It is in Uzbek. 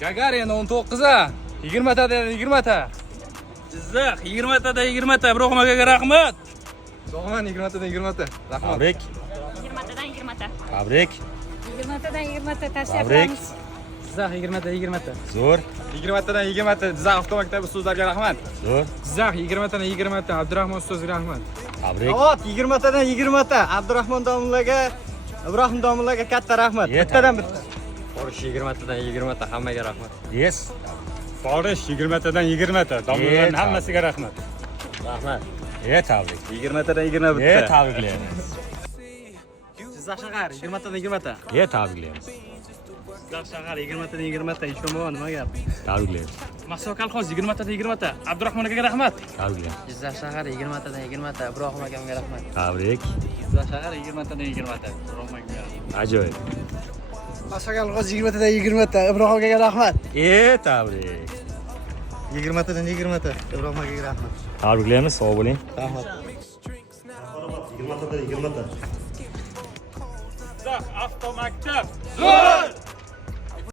Gagarin 19 ta. 20 ta dedi 20 ta. Jizzax 20 tada 20 ta. Ibrohim akaga rahmat. Sog'man 20 tadan 20 ta. Rahmat. Tabrik. 20 tadan 20 ta. Tabrik. 20 tadan 20 ta tavsiya Tabrik. qilamiz. Jizzax 20 tada 20 ta. Zo'r. 20 tadan 20 ta. Jizzax avtomaktabi ustozlarga rahmat. Zo'r. Jizzax 20 tadan 20 ta. Abdurahmon ustozga rahmat. Tabrik. Avot 20 tadan 20 ta. Abdurahmon domlaga, Ibrohim domlaga katta rahmat. Bittadan bitta. Forish 20 tadan 20 ta hammaga rahmat. Yes. Forish 20 tadan 20 ta. Domlalarning hammasiga rahmat. Rahmat. Tabrik. 20 tadan 20 bitta. Tabriklaymiz. Jizzax shahar 20 tadan 20 ta. Tabriklaymiz. Jizzax shahar 20 tadan 20 ta. Ishonma, nima gap? Tabriklaymiz. Mahsulot kolxoz 20 tada 20 ta. Abdurahmon akaga rahmat. Tabriklaymiz. Jizzax shahar 20 tadan 20 ta. Ibrohim akamga rahmat. Tabrik. Jizzax shahar 20 tadan 20 ta. Ibrohim akaga rahmat. Ajoyib. Masakal g'oz 20 tadan 20 ta. Ibrohim akaga rahmat. Tabrik. 20 tadan 20 ta. Ibrohim akaga rahmat. Tabriklaymiz. Sog' bo'ling. Rahmat. 20 tadan 20 ta. Jizzax avtomaktab. Zo'r!